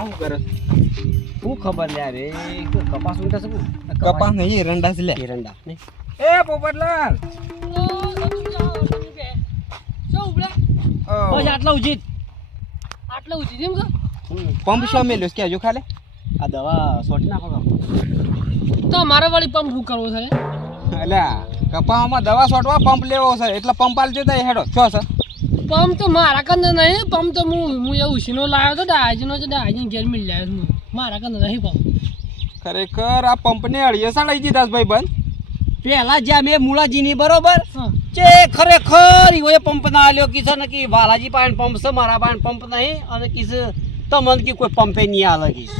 આવું કરે હું ખબર લે રે કપાસ ઉઠા શકું કપાસ નહીં એરંડા છે લે એરંડા એ પોપટલાલ બસ આટલા ઉચિત એમ કે પંપ શું મેલ્યો કે હજુ ખાલે આ દવા સોટી નાખો તો મારે વળી પંપ શું કરવો છે અલ્યા કપાસમાં દવા છોટવા પંપ લેવો છે એટલે પંપ આલજો તો હેડો છો સર પંપ તો મારા કંદ નહીં પંપ તો હું એ ઉસીનો લાવ્યો તો ડાયજીનો છે ડાયજી ઘેર મિલ લાવ્યો હું મારા કંદ નહીં પંપ ખરેખર આ પંપને અળીએ સાડાઈ દીધા ભાઈ બંધ પેલા જ્યાં મેં મુળાજીની બરોબર હા જે ખરેખર એ પંપ ના આલ્યો કિસ ને કે વાલાજી પાસે પંપ છે મારા પાસે પંપ નહીં અને કિસ તમને કે કોઈ પંપે નહીં આલે કિસ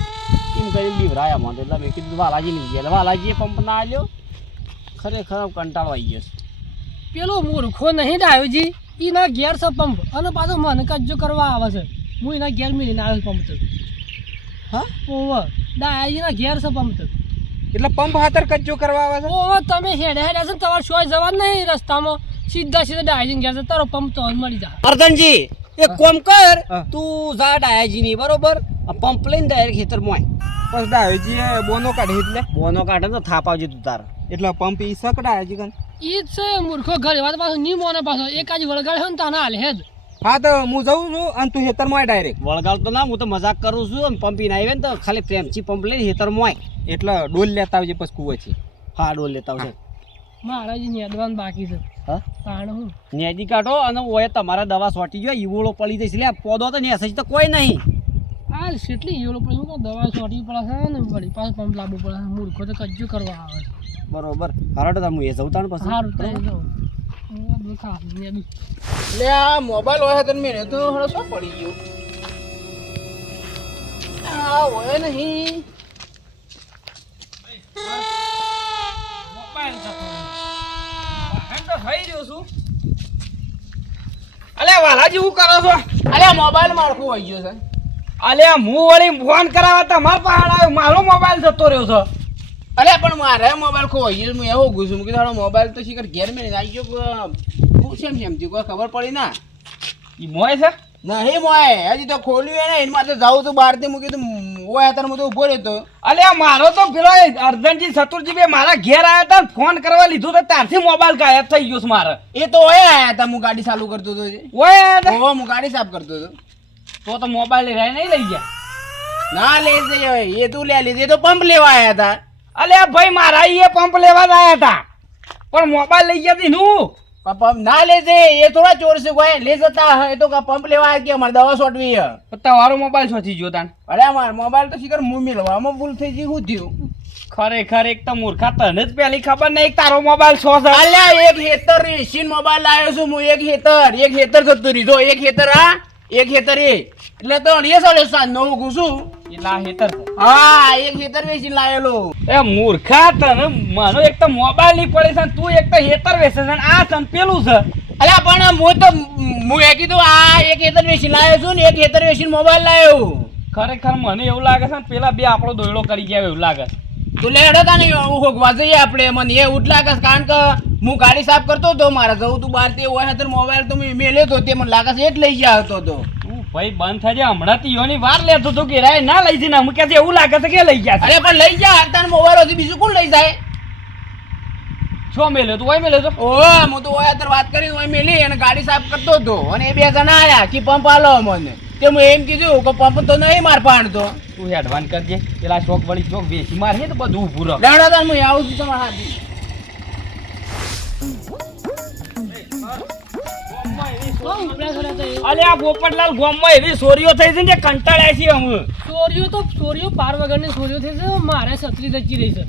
એમ કરી લીવરાયા મને એટલે મેં કીધું વાલાજી નહીં ગયા વાલાજીએ પંપ ના આલ્યો ખરેખર કંટાળો આવી ગયો પેલો મૂર્ખો નહીં ડાયોજી એના ઘેર છે પંપ અને પાછો મને કજ્જો કરવા આવે છે હું એના ઘેર મિલીને આવ્યો પંપ તો હા ઓવર ડાયોજીના ઘેર છે પંપ તો એટલે પંપ હાથર કચ્ચો કરવા આવે છે ઓવર તમે હેડે છે ને તમારે શોય જવા નહીં રસ્તામાં સીધા ડાયોજી ઘેર છે તારો પંપ તો મળી જાય અર્ધનજી એક કોમ કર હા. તું જા ડાયાજીની બરોબર આ પંપ લઈને ડાયરેક્ટ ખેતરમાં બસ ડાયોજીએ બોનો કાઢી એટલે બોનો કાઢે તો થાપ આવજે તું તાર એટલે પંપ ઈ સક ડાયોજી કન ઈ જ છે મૂર્ખો ઘરે વાત પાછો ની મોને પાછો એક આજ વળગાડ્યો ને તાના હાલે હેજ હા તો હું જઉં છું અને તું હેતરમાં ડાયરેક્ટ વળગાડ તો ના હું તો મજાક કરું છું અને પંપીને આવે ને તો ખાલી પ્રેમથી પંપ લઈને ખેતરમાં એટલે ડોલ લેતા આવજે પછી કુવેથી હા ડોલ લેતા આવશે મારાજી નેદવાન બાકી છે હા તાણ હું નેજી કાઢો અને ઓય તમારા દવા સોટી ગયો ઈવોળો પડી જશે લે પોદો તો નેસજ તો કોઈ નહીં આ કેટલી એવડો પડે હું દવા છોટી પડે છે ને વળી પાછો પંપ લાવવો પડે છે મૂર્ખો તો કજ્જો કરવા આવે છે બરોબર હરડ તો હું એ જઉં તાણ પછી સારું તો જાઉં ખા નેદું એટલે આ મોબાઈલ હોય તો મેં તો હળો શું પડી ગયો આ હોય નહીં મોબાઈલ અલ્યા વાલાજી હું કરો છો અલ્યા મોબાઈલ મારખું હોય ગયો છે અલ્યા હું વળી ફોન કરાવવા તમારા પહાડ આવ્યો મારો મોબાઈલ જતો રહ્યો છે અલ્યા પણ મારે મોબાઈલ ખોવાઈ ગયો હું એવું ગુસ્સું મૂકી તારો મોબાઈલ તો શીખર ઘેર મેળીને આવી ગયો હું શેમ થયું કોઈ ખબર પડી ના ઈ મોય છે નહીં મોય હજી તો ખોલ્યું ને એમાં તો જાઉં તો બહારથી મૂકી તો ઓય અત્યારે તો ઉભો રહ્યો તો અલ્યા મારો તો પેલો અર્જનજી ચતુરજી બે મારા ઘેર આવ્યા હતા ફોન કરવા લીધું તો ત્યારથી મોબાઈલ ગાયબ થઈ ગયો છે મારે એ તો ઓય આયા હતા હું ગાડી ચાલુ કરતો હતો ઓય આયા હતા? હું ગાડી સાફ કરતો હતો તો મોબાઈલ લઈ નહીં લઈ ગયા ના લે એ તું લે લીધી એ તો પંપ લેવા આયા હતા અલ્યા ભાઈ મારા એ પંપ લેવા જ આવ્યા હતા પણ મોબાઈલ લઈ ગયા હતી હું પંપ ના લેજે એ થોડા ચોર છે કોઈ લે જતા એ તો પંપ લેવા આવ્યા કે અમારે દવા છોટવી હે. તમારો મોબાઈલ શોધી ગયો તાન અરે માર મોબાઈલ તો શીખર હું મિલવામાં ભૂલ થઈ ગઈ શું થયું ખરેખર એક તો મૂર્ખા તને જ પેલી ખબર નહીં તારો મોબાઈલ શો છે અલ્યા એક હેતર એશિયન મોબાઈલ લાવ્યો છું હું એક હેતર જતું રીધો એક હેતર આ એક હેતર એ એટલે તો અડીએ સાડે સાત નો ઘૂસું એટલા હેતર છે. હા એક હેતર વેચીને લાવેલો એ મૂર્ખા તને માનો એક તો મોબાઈલ ની પડે છે ને તું એક તો હેતર વેચે છે ને આ છે ને પેલું છે અલ્યા પણ હું એ કીધું આ એક હેતર વેચીને લાવ્યો છું ને એક હેતર વેચીને મોબાઈલ લાવ્યો ખરેખર મને એવું લાગે છે ને પેલા બે આપણો દોયડો કરી ગયા એવું લાગે છે. તું લેડો તા નહીં હોગવા જઈએ આપણે મને એ ઉઠ લાગે છે કારણ કે હું ગાડી સાફ કરતો હતો મારે જવું તું બહાર તે હોય હેતર મોબાઈલ તો મેં મેલ્યો હતો તે મને લાગે છે એ જ લઈ ગયા હતો તો તું ભાઈ બંધ થઈ જાય હમણાં તીઓની વાર લેતો તો કે રાય ના લઈ જઈને અમુક કે એવું લાગે છે કે લઈ ગયા છે. અરે પણ લઈ જા તાર મોબાઈલ હતી બીજું કોણ લઈ જાય છો મેલ્યો તું ઓય મેલ્યો તો ઓહ હું તો ઓય અત્યારે વાત કરી ઓય મેલી અને ગાડી સાફ કરતો હતો અને એ બે જણા આયા કે પંપ આલો મને તે હું એમ કીધું કે પંપ તો નહીં માર પાણ તો તું હેડવાન કરજે પેલા શોક વળી શોક વેચી મારે તો બધું ઊભું રહે લેવડા તાર હું આવું છું તમારા હાથી અલ્યા પોપટલાલ ગામમાં એવી ચોરીઓ થઈ છે ને કે કંટાળ્યા છીએ અમે ચોરીઓ પાર વગરની ચોરીઓ થઈ છે મારે છત્રી જચી રહી છે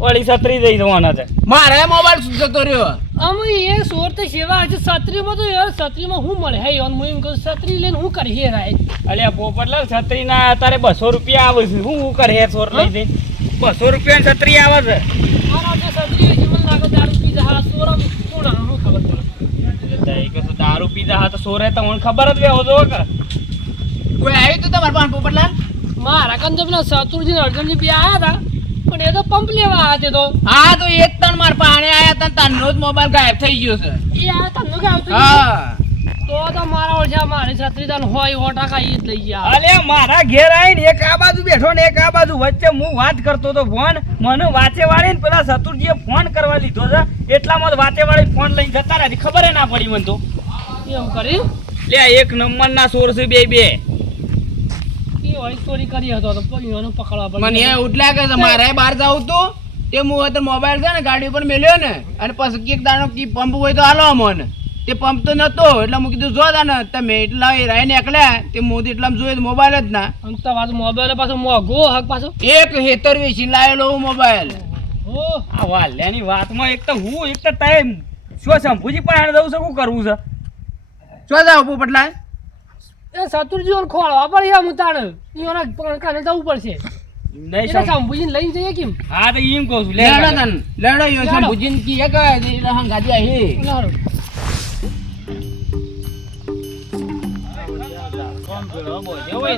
વળી છત્રી જઈ જવાના છે મારે મોબાઈલ જતો રહ્યો અમે એ ચોર તો સેવા છે છત્રીમાં તો યાર છત્રીમાં શું મળે હે હું એમ કહું છત્રી લઈને હું કરી રાય અલ્યા પોપટલાલ છત્રી ના અત્યારે 200 રૂપિયા આવે છે હું કરે ચોર લઈ જઈને 200 રૂપિયા છત્રી આવે છે મારા જે છત્રી છે મને લાગે દારૂ પી જા ચોર કોણ હું ખબર પડે કે તો દારૂ પીધા હા તો સોરે તો મને ખબર જ વેહો જો કે કોઈ આવ્યું તું તમારા પાસે પોપટલાલ મારા કંજબના શત્રુજી ને અર્જુનજી બે આયા હતા પણ એ તો પંપ લેવા આવ્યા તે તો હા તો એક ત્રણ માર પાણે આયા તા તારનો જ મોબાઈલ ગાયબ થઈ ગયો છે એ આયા તમને કે આવતું હા તો તો મારા ઓળખ્યા મારી છત્રીદાન હોય 100% ઈ જ લઈ ગયા. અલે મારા ઘેર આવીને એક આ બાજુ બેઠો ને એક આ બાજુ વચ્ચે હું વાત કરતો તો ફોન મને વાંચે વાળી ને પેલા સતુરજીએ ફોન કરવા લીધો છે એટલામાં વાંચે વાળી ફોન લઈને જતા રહ્યા ખબર ના પડી મને તો એમ કરી લે એક નંબરના સોર છે બે ઈ હોય ચોરી કરી હતો તો એને પકડવા પડે. મને એ ઉઠલા કે મારે બહાર જાવું તું તે હું હતો મોબાઈલ છે ને ગાડી ઉપર મેલ્યો ને અને પછી કેક દાણો કી પંપ હોય તો હાલો મને તે પંપ તો નતો એટલે હું કીધું જો તા ને તમે એટલા રાઈને એકલ્યા તે હું એટલા જોયું મોબાઈલ જ ના અને તમારો મોબાઈલ પાછો મોઘો હક પાછો એક હેતર વેચી લાવેલો હું મોબાઈલ ઓ આ વાલ્યાની વાતમાં એક તો હું એક તો ટાઈમ શું શંભુજી પાસે જવું છે શું કરવું છે શું જાવ પોપટલા એ સતુરજી ઓન ખોળવા પડે હું તાણ ઈઓના કાને જવું પડશે નહીં એટલે શંભુજીને લઈને જઈએ કેમ હા તો એમ કહું છું લેડો તન લેડો યો શંભુજીન કી એક એટલે હંગાતી આહી લારો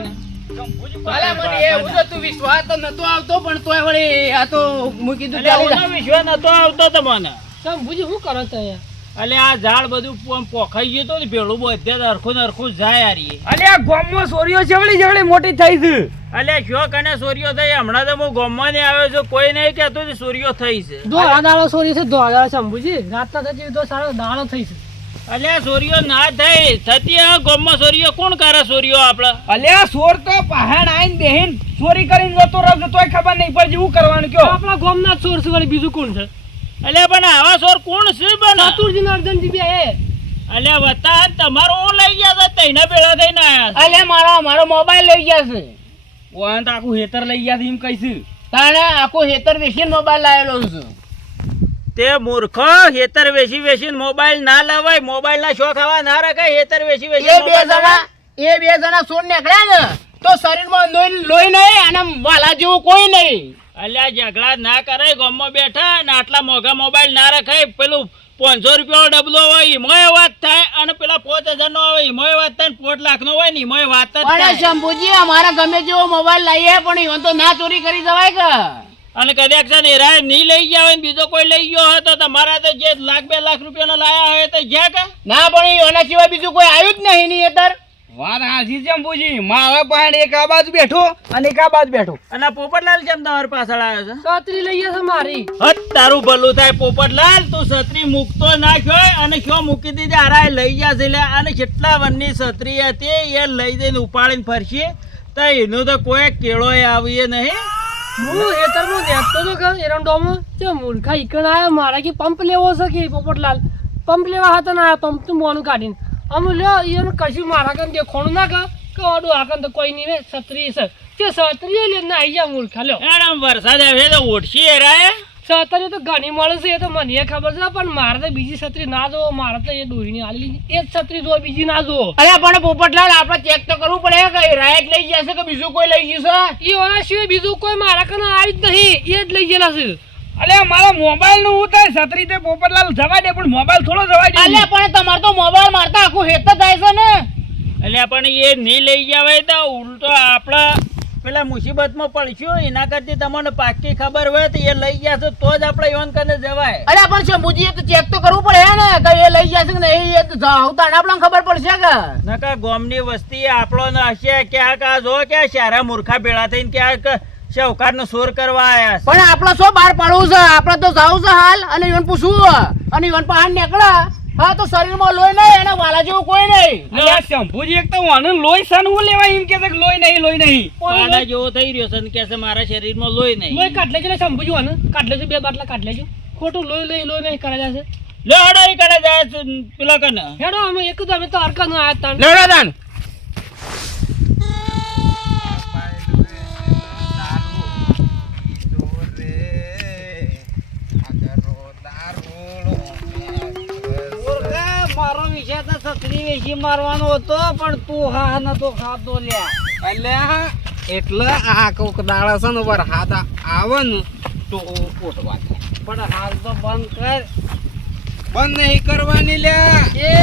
અલા મને એવું તો તું વિશ્વાસ તો નતો આવતો પણ તોય વળી આ તો હું કીધું ચાલી જા. વિશ્વાસ નતો આવતો તમને શંભુજી શું કરો છો અહીંયા એટલે આ ઝાડ બધું પોખાઈ ગયું તો ને ભેળું બધે હરખું જાય યારી અલે આ ગામમાં સોરીઓ જવળી મોટી થઈ છે એટલે શો કને સોરીઓ થઈ હમણાં તો હું ગામમાં નહીં આવ્યો છું કોઈ નહીં કહેતો કે સોરીઓ થઈ છે દોડા દાડો સોરી છે દોડા દાડો શંભુજી રાતના થતી તો સારો દાડો થઈ છે એટલે સોરીઓ ના થઈ થતી આ ગામમાં સોરીઓ કોણ કરે સોરીઓ આપણે અલે આ સોર તો પહાડ આઈને બેહીન ચોરી કરીને જતો રહ્યો તોય ખબર નહીં પડતી શું કરવાનું કયો આપણા ગામના ચોર છે વળી બીજું કોણ છે એટલે પણ આવા સોર કોણ છે પણ સતુરજી ને અર્જનજી બે હે એટલે વતા તમારો હું લઈ ગયા હતા તૈના ભેળા થઈને આયા અલે મારો મોબાઈલ લઈ ગયા છે ઓન તો આખું હેતર લઈ ગયા એમ કહીશું તાણે આખો હેતર વેચીને મોબાઈલ લાવેલો છું તે મૂર્ખો હેતર વેચીને મોબાઈલ ના લવાય મોબાઈલ ના શોખ આવા ના રખાય હેતર વેચી એ બે જણા સોર નીકળ્યા ને તો શરીરમાં લોહી નહીં અને વાલા જેવું કોઈ નહીં અલ્યા ઝઘડા ના કરાય ગામમાં બેઠા અને આટલા મોંઘા મોબાઈલ ના રખાય પેલું 500 રૂપિયાનો ડબલો હોય એમાંય વાત થાય અને પેલા 5000 નો હોય એમાંય વાત થાય 5 લાખ નો હોય ને એમાંય વાત જ પણ થાય શંભુજી અમારા ગમે જેવો મોબાઈલ લઈએ પણ ઈવન તો ના ચોરી કરી જવાય કે અને કદાચ છે ને રાય નહીં લઈ ગયા હોય ને બીજો કોઈ લઈ ગયો હોય તો તમારા તો જે 1 લાખ 2 લાખ રૂપિયાનો લાયા હોય તો જ્યાં કે ના પણ એના સિવાય બીજું કોઈ આવ્યું જ નહીં ની હેતર વાત હાજી શંભુજી મારા પાસે એક આ બાજુ બેઠો અને એક આ બાજુ બેઠો અને આ પોપટલાલ જેમ તમારી પાછળ આવ્યો છે છત્રી લઈએ છે મારી હટ તારું ભલું થાય પોપટલાલ તું છત્રી મૂકતો નાખ્યો અને શું મૂકી દીધી આરાય લઈ ગયા છે લે અને કેટલા વનની છત્રી હતી એ લઈ જઈને ઉપાડીને ફરશે તો એનું તો કોઈ કેળોય આવીએ નહીં હું હેતરમાં નેતો તો કે એરંડોમાં તે મૂર્ખા ઈકણ આયા મારા કે પંપ લેવો છે કે પોપટલાલ પંપ લેવા હતા ને આ પંપ તો મોનું કાઢીને અમે લ્યો એને કશું મારા કન દેખોણું ના કે ઓડું આકન તો કોઈ નહીં છત્રી છે તે છત્રી લઈને આવી જા મૂર્ખા લ્યો એમ વરસાદ આવે તો ઓઢશી એરાય છત્રી તો ઘણી મળે છે એ તો મને ખબર છે પણ મારે તો બીજી છત્રી ના જોવો મારે તો એ દોરીની આલી એ જ છત્રી જોવો બીજી ના જોવો અરે પણ પોપટલાલ આપણે ચેક તો કરવું પડે કે રાયક લઈ ગયા છે કે બીજું કોઈ લઈ ગયું છે એ ઓના સિવાય બીજું કોઈ મારા કન આવી જ નહીં એ જ લઈ ગયેલા છે અલે મારા મોબાઈલ નું ઉતાર છત્રી તે પોપટલાલ જવા દે પણ મોબાઈલ થોડો જવા દે અલે પણ તમાર તો મોબાઈલ મારતા આખું હેત થાય છે ને એટલે પણ એ નહીં લઈ ગયા તો ઉલટો આપણા પેલા મુસીબતમાં પડશું એના કરતી તમને પાકી ખબર હોય તો એ લઈ ગયા છે તો જ આપણે યોન કરીને જવાય અરે પણ શંભુજી એ તો ચેક તો કરવું પડે ને કે એ લઈ ગયા છે કે નહીં એ તો જાવતા આપણને ખબર પડશે કે નકા ગામની વસ્તી આપણો ન હશે ક્યાંક આ જો કે સારા મૂર્ખા ભેળા થઈને ક્યાંક શાહુકાર નો સોર કરવા આયા છે. પણ આપણે શું બહાર પાડવું છે આપણે તો જાવું છે હાલ અને ઈવન પૂછવું અને ઈવન બહાર નીકળે હા તો શરીરમાં લોહી નહીં એને વાલા જેવું કોઈ નહીં અલે આ શંભુજી એક તો વાને લોહી સન હું લેવા એમ કે છે કે લોહી નહીં પાડા જેવો થઈ રહ્યો છે ને કે છે મારા શરીરમાં લોહી નહીં લોહી કાઢ લેજો ને સમજુ ને કાઢ લેજો 2 બાટલા કાઢ લેજો ખોટું લોહી નહીં કરાય છે લે હડાઈ કરે જાય છે પેલા કને હેડો અમે એક તો અમે તો હરકત ના આયા તા લેવડા દાન મારો વિષય તો છત્રી વેચી મારવાનો હતો પણ તું હા નતો ખાતો લ્યા એટલે એટલે આ કોક દાડા છે ને વરસાદ આવે ને તો પોટવા થાય પણ હાલ તો બંધ કર બંધ નહીં કરવાની લે એ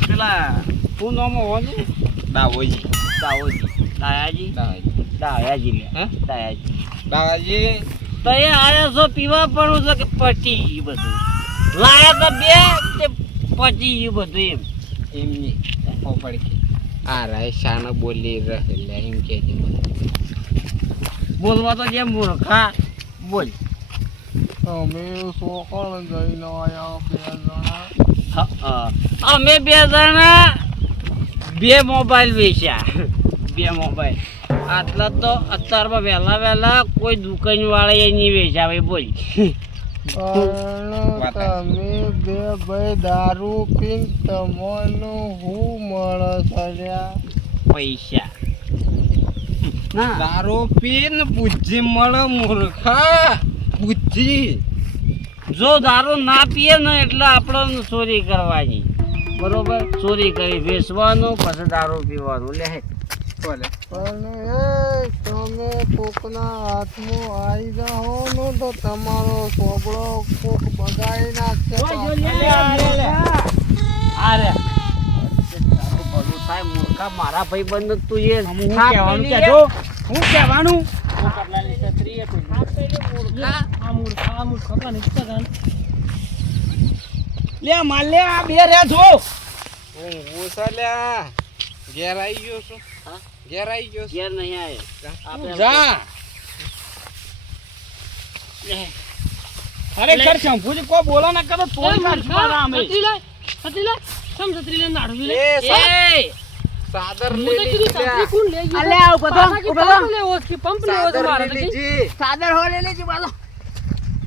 પેલા તું નામ હોને દાવોજી દાયાજી દાયાજી લે હા? દાયાજી દાવાજી તો એ આયા છો પીવા પણ કે પટી ગઈ બધું લાયા તો બે તે પચી ગયું બધું એમ એમની આ રાય શાનો બોલી રહેલા એમ કેજે મને બોલવા તો જેમ મૂર્ખા બોલ અમે સોકળ જઈને આયા 2 જણા. અમે 2 જણા 2 મોબાઈલ વેચ્યા 2 મોબાઈલ આટલા તો અત્યારમાં વહેલા કોઈ દુકાન વાળા નહીં વેચાવે બોલ તમે 2 ભાઈ દારૂ પીને તમને હું મળે સર્યા? પૈસા ના દારૂ પીને બુદ્ધિ મળે મૂર્ખા બુદ્ધિ જો દારૂ ના પીએ ને એટલે આપણે ચોરી કરવાની બરોબર ચોરી કરી વેચવાનું પછી દારૂ પીવાનું લે બોલે પણ તમે કોકના હાથમાં આવી જાઓ ને તો તમારો સોબળો કોક બગાડી નાખશે. મૂર્ખા મારા ભાઈ બંધ તું એ હું કહેવાનું કહેજો હું કહેવાનું લે માલ લે આ 2 રે જો હું સાલ્યા ઘેર આવી ગયો છું હા? ઘેર આવી ગયો છું ઘેર નહીં આવ્યો આપણે જા ખરેખર શંભુજી કોઈ બોલો ના કરો તોય કાઢશું મારા અમે એ સાદર હું તો કીધું છત્રી કોણ લઈ ગયું? અલે આવ બધો, પાછા કે ઉભો પંપ થો. લેવો છે કે પંપ લેવો છે મારે તો કે? સાદર હો લે લેજી બાલો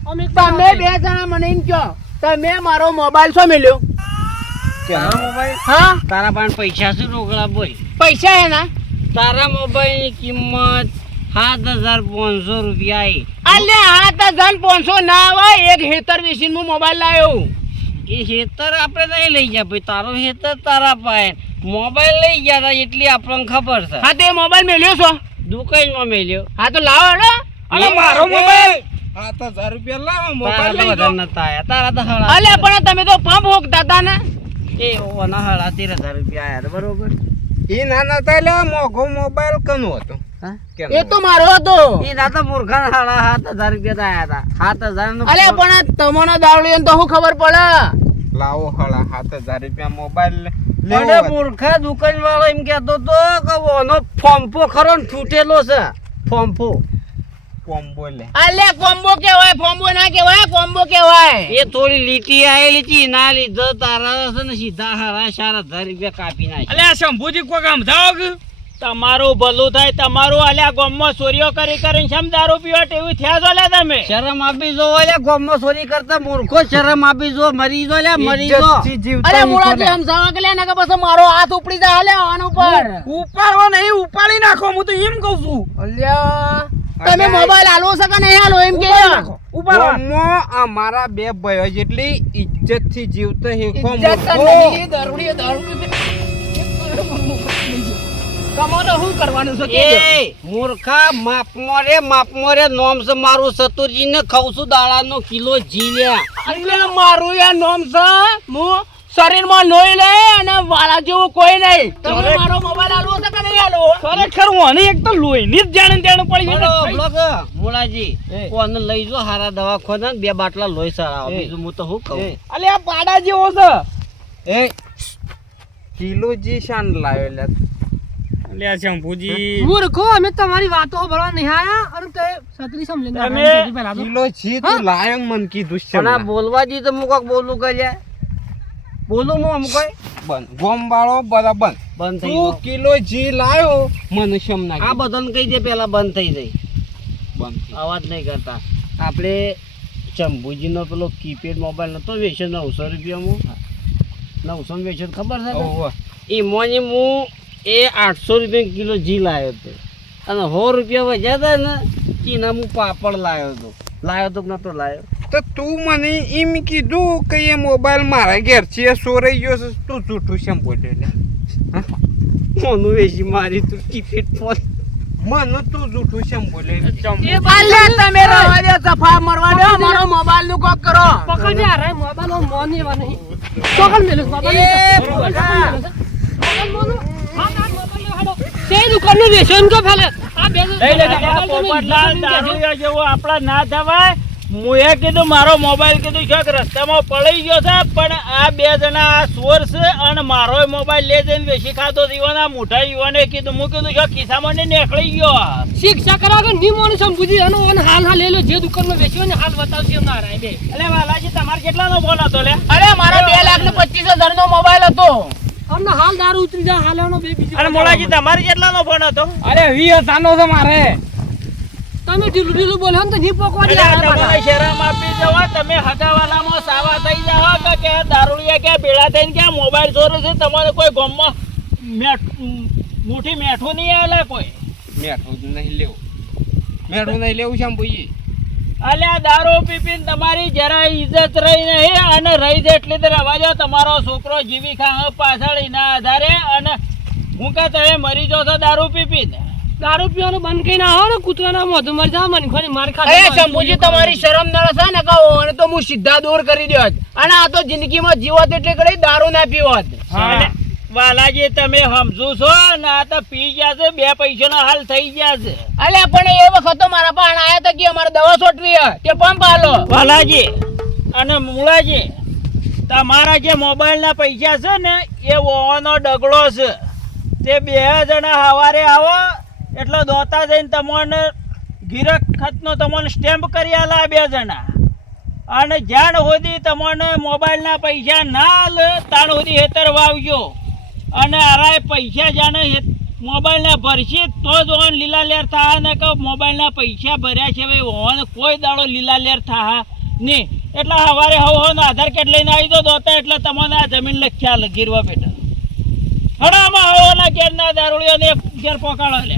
અમે એક તમે પાસે- 2 જણા મને એમ કહો તમે મારો મોબાઈલ શું મેલ્યો તારા મોબાઈલ હા તારા પાસે પૈસા શું રોકડા બોલ પૈસા એના તારા મોબાઈલની કિંમત 7500 રૂપિયા અલે 7500 ના હોય એક હેતર વેચીને હું મોબાઈલ લાવ્યો એ હેતર આપણે નહીં લઈ ગયા ભાઈ તારો હેતર તારા પાસે મોબાઈલ લઈ ગયા તા એટલી આપણને ખબર છે હા તે મોબાઈલ મેલ્યો છો દુકાનમાં મેલ્યો હા તો લાવો હેડો અરે મારો મોબાઈલ 7000 રૂપિયા લાવો તારા તો વધારે નતા આયા તારા તો હળા અલે પણ તમે તો પંપ હોકતા હતા ને એ ઓના હળા 13000 રૂપિયા આયા હતા બરોબર ઈ નાના તાલે મોઘો મોબાઈલ કનો હતો હા એ તો મારો હતો એ ના તો મૂર્ખા હળા 7000 રૂપિયા આયા હતા 7000 નો અલે પણ તમને દાવડી તો શું ખબર પડે લાવો હળા 7000 રૂપિયા મોબાઈલ મને લેવો મૂર્ખા દુકાન વાળો એમ કહેતો તો કે ઓનો ફોમ્પો ખરો ને તૂટેલો છે ફોમ્પો કોમ બોલે અલે કોમ્બો કેવાય ફોમ્બો ના કેવાય કોમ્બો કેવાય એ થોડી લીટી આયેલી હતી ના લીધો તારા છે ને સીધા હળા 4000 રૂપિયા કાપી નાખી અલે આ શંભુજી કોઈ સમજાવો કે તમારું ભલું થાય તમારું અલ્યા ગામમાં ચોરીઓ કરી કરીને શેમ દારૂ પીવા ટેવું થયા છો લે તમે શરમ આપી જો ઓલે ગોમમાં ચોરી કરતા મૂર્ખો શરમ આપી જો મરી જો લે મરી જો ઇજ્જતથી જીવતા અરે નહીં મુળાજી કોને. સમજાવા કે લે ના કે પછી મારો હાથ ઉપડી જાય લે આન ઉપર ઉપાડવો નહીં ઉપાડી નાખો હું તો એમ કહું છું અલ્યા તમે અલ્યા, મોબાઈલ આલો છો કે નહીં આલો એમ કે ઉપાડી નાખો ઉપાડો ગામમાં અમારા 2 ભાઈઓ જેટલી ઇજ્જતથી જીવતા હેખો ઇજ્જત તો મૂર્ખો. નહીં, દારૂડી તમારે શું કરવાનું છે કેજો? એ મૂર્ખા માપમાં રે નોમ છે મારું સતુરજી ને ખાઉં છું દાડાનો કિલો જીલ્યા એટલે મારું યાર નામ છે હું શરીરમાં લોહી લે અને વાળા જેવું કોઈ નહીં તમે મારો મોબાઈલ આલો છે કે નહીં આલો ખરેખર હું એક તો લોહીની જ જાણે જાણે પડી ગઈ મુળાજી એ. કોને લઈ જો હારા દવાખાના 2 બાટલા લોહી સરાવો એ. બીજું હું તો શું કહું એ. અલે આ પાડા જેવો છે એ કિલોજી શાન લાવ્યો લે અલે આ શંભુજી મૂર્ખો અમે તમારી વાતો ભરવા નહીં આયા અને તે છત્રી સમ લઈને તમે આવ્યા છત્રી પહેલા તો. કિલો જી તું લાયો મન કીધું છે પણ આ બોલવા જી તો હું કોક બોલું કર્યા બોલું હું અમુક બંધ ગોમ વાળો બરાબર બંધ થઈ તું ગયો કિલો જી લાયો મને શમ આ ના બધાને કહી દે પેલા બંધ થઈ જાય બંધ અવાજ નહીં કરતા આપણે ચંબુજીનો પેલો કીપેડ મોબાઈલ નતો વેચ્યો 900 રૂપિયામાં 900 વેચ્યો તો ખબર છે તને? ઓહો એ મોની હું એ 800 રૂપિયા કિલો જી લાવ્યો હતો અને 100 રૂપિયા વધ્યા હતા ને એના હું પાપડ લાવ્યો તો કે નતો લાવ્યો તો તું મને એમ કીધું કે એ મોબાઈલ મારા ઘેર છે સોરાઈ ગયો છે તું જૂઠું શેમ બોલે લે મોનું વેચી મારી તું કીપેડ ફોન મને તું જૂઠું શેમ બોલે અલ્યા તમે રવા દો સફા મરવા દો મારો મોબાઈલ નું કોક કરો પકડ યાર આ મોબાઈલ માં મોન એવા નહીં પકડ મેલું મોબાઈલ એ મોબાઈલ મોનો હા ના મોબાઈલ હાડો તે દુકાનનું વેચન કો ફેલે આ બે લઈ લે આ પોપટલાલ દારૂડિયા જેવો આપણા ના જવાય મુએ કીધું મારો મોબાઈલ કીધું શોખ રસ્તામાં પડી ગયો છે, પણ આ બે જણા આ ચોર છે અને મારો મોબાઈલ લે જઈને વેચી ખાતો જીવાના મોટા યુવાને કીધું, હું કીધું શોખ ખિસ્સામાં ને નીકળી ગયો. શિક્ષા કરા કે ની મોને સમજૂતી અને ઓને હાલ હાલ લઈ લો, જે દુકાનમાં વેચ્યો ને હાલ બતાવશે એમ ના રાય બે. એટલે વાલાજી તમારે કેટલાનો ફોન હતો લે? અરે મારો 2,25,000 નો મોબાઈલ હતો. અમને હાલ દારૂ ઉતરી જાય હાલ એનો બે બીજી અને મોલાજી તમારે કેટલાનો ફોન હતો? અરે 20,000 છે મારે. તમે ઢીલું ઢીલું બોલ્યો ને તો ની પોકવા દે એટલે તમને શરમ આપી જવા, તમે હગાવાલામાં સાવા થઈ જાઓ કે દારૂડિયા કે ભેળા થઈને કે મોબાઈલ ચોરો છે, તમારે કોઈ ગામમાં મુઠી મેઠું નહીં આલે કોઈ. મેઠું નહીં લેવું શંભુજી. અલ્યા દારૂ પીપીને તમારી જરા ઇજ્જત રહી નહીં, અને રહી છે એટલી તો રવા દો. તમારો છોકરો જીવી ખા પાછળ ના આધારે, અને હું કે તમે મરી જાવ છો દારૂ પીપીને. દારૂ પીવાનું બંધ કરી ના આવો ને કૂતરાના મોઢું મર જા મને ખોની માર ખા. અરે શંભુજી તમારી શરમ ન હશે ને કહો, અને તો હું સીધા દૂર કરી દ્યોત. અને આ તો જિંદગીમાં જીવત એટલે કઈ દારૂ ના પીવત. અને વાલાજી તમે સમજુ છો ને, આ તો પી ગયા છે, 2 પૈસાનો હાલ થઈ ગયા છે. અલ્યા પણ એ વખત તો મારા પાસે આયા હતા કે અમારે દવા છોટવી હે, તે પંપ આલો. વાલાજી અને મુળાજી, તમારા જે મોબાઈલના પૈસા છે ને એ ઓવાનો ડગલો છે. તે 2 જણા સવારે આવો એટલે દોતા જઈને તમને ગિરક ખતનો તમને સ્ટેમ્પ કરી આલા 2 જણા. અને જ્યાં સુધી તમને મોબાઈલના પૈસા ના આલે ત્યાં સુધી હેતર વાવજો. અને આરાય પૈસા જાણે મોબાઈલના ભરશે તો જ ઓન લીલા લેર થા, ને કે મોબાઈલના પૈસા ભર્યા છે ભાઈ ઓન કોઈ દાડો લીલા લેર થા નહીં. એટલે સવારે હવાનો આધાર કાર્ડ લઈને આવી દો દોતા, એટલે તમને આ જમીન લખ્યા ગીરવા પેટા. હડામાં હવાના ઘેરના દારૂડિયોને ઘેર પોકાળો લે.